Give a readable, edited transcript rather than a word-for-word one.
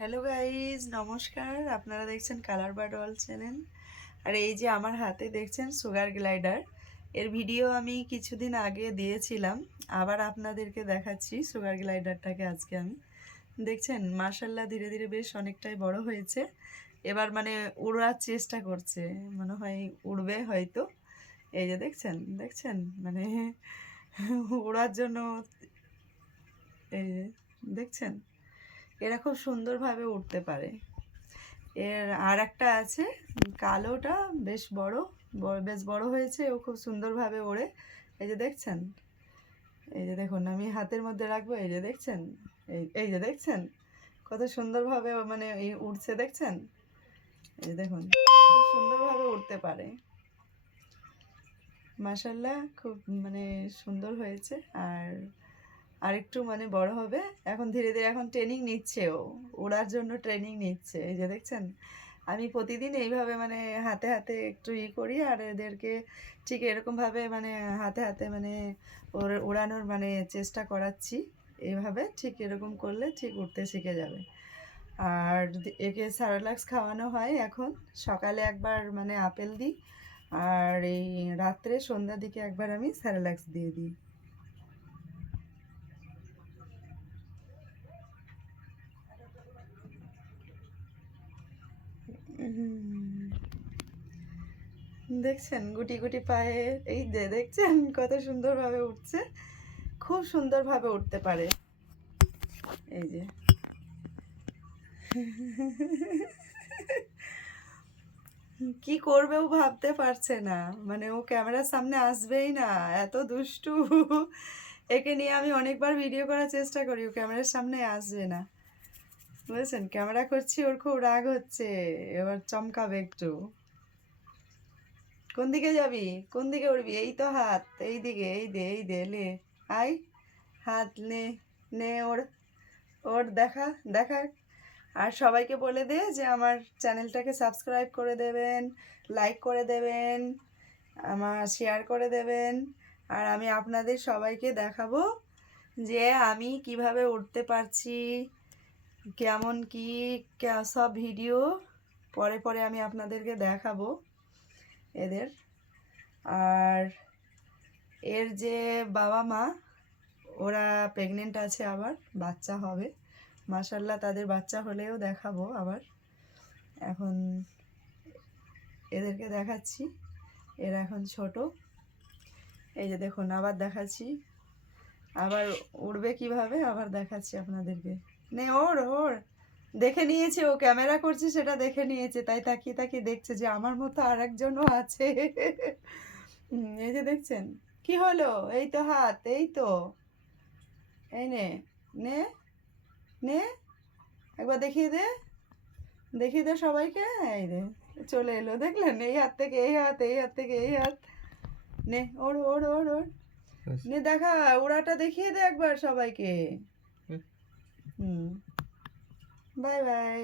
Hello guys, নমস্কার। আপনারা দেখছেন কালার বার্ড ওয়ার্ল্ড চ্যানেল। আর এই যে আমার হাতে দেখছেন সুগার গ্লাইডার, এর ভিডিও আমি কিছুদিন আগে দিয়েছিলাম। আবার আপনাদেরকে দেখাচ্ছি সুগার গ্লাইডারটাকে। আজকে আমি দেখছেন মাশাল্লাহ ধীরে ধীরে বেশ অনেকটাই বড় হয়েছে। এবার মানে উড়ার চেষ্টা করছে, মনে হয় উড়বে হয়তো। এই যে দেখছেন দেখছেন মানে উড়ার জন্য এই যে দেখছেন, এরা খুব সুন্দরভাবে উঠতে পারে। এর আর একটা আছে কালোটা, বেশ বেশ বড় হয়েছে, ও খুব সুন্দরভাবে ওড়ে। এই যে দেখছেন, এই যে দেখুন আমি হাতের মধ্যে রাখবো। এই যে দেখছেন, এই যে দেখছেন কত সুন্দরভাবে মানে এই উড়ছে, দেখছেন? এই যে দেখুন খুব সুন্দরভাবে উড়তে পারে। মাশাল্লাহ খুব মানে সুন্দর হয়েছে। আর একটু মানে বড় হবে, এখন ধীরে ধীরে এখন ট্রেনিং নিচ্ছে, ও ওড়ার জন্য ট্রেনিং নিচ্ছে। এই যে দেখছেন, আমি প্রতিদিন এইভাবে মানে হাতে হাতে একটু করি, আর এদেরকে ঠিক এরকমভাবে মানে হাতে হাতে মানে ওড়ানোর মানে চেষ্টা করাচ্ছি। এইভাবে ঠিক এরকম করলে ঠিক উঠতে শিখে যাবে। আর একে স্যারেলাক্স খাওয়ানো হয় এখন। সকালে একবার মানে আপেল দিই, আর এই রাত্রে সন্ধ্যার দিকে একবার আমি স্যারেলাক্স দিয়ে দিই। দেখছেন গুটি গুটি পায়ে, এই যে দেখছেন কত সুন্দরভাবে উঠছে, খুব সুন্দরভাবে উঠতে পারে। এই যে কি করবে ও ভাবতে পারছে না, মানে ও ক্যামেরার সামনে আসবেই না, এত দুষ্টু। একে নিয়ে আমি অনেকবার ভিডিও করার চেষ্টা করি, ও ক্যামেরার সামনে আসবে না। বুঝেছেন, ক্যামেরা করছি, ওর খুব রাগ হচ্ছে, এবার চমকাবে একটু। কোন দিকে যাবি, কোন দিকে উড়বি? এই তো হাত, এই দিকে, এই দে, এই দে, লে আই, হাত নে, নে ওর, ওর দেখা দেখা। আর সবাইকে বলে দে যে আমার চ্যানেলটাকে সাবস্ক্রাইব করে দেবেন, লাইক করে দেবেন, আমার শেয়ার করে দেবেন। আর আমি আপনাদের সবাইকে দেখাবো যে আমি কিভাবে উঠতে পারছি, কেমন কি সব ভিডিও পরে পরে আমি আপনাদেরকে দেখাবো এদের। আর এর যে বাবা মা, ওরা প্রেগনেন্ট আছে, আবার বাচ্চা হবে। মাশাল্লাহ, তাদের বাচ্চা হলেও দেখাবো আবার। এখন এদেরকে দেখাচ্ছি, এরা এখন ছোট। এই যে দেখুন আবার দেখাচ্ছি, আবার উড়বে কিভাবে আবার দেখাচ্ছি আপনাদেরকে। নে ওর ওর দেখে নিয়েছে, ও ক্যামেরা করছে সেটা দেখে নিয়েছে, তাই তাকিয়ে তাকিয়ে দেখছে যে আমার মতো আর একজনও আছে। এই যে দেখছেন, কি হলো? এই তো হাত, এই তো, এই নে, নে, নে, একবার দেখিয়ে দে, দেখিয়ে দে সবাইকে। এই রে চলে এলো, দেখলেন? এই হাত থেকে এই হাত, এই হাত থেকে এই হাত। নে ওর ওর ওর ওর নে, দেখা ওড়াটা দেখিয়ে দে একবার সবাইকে। হুম, বাই বাই।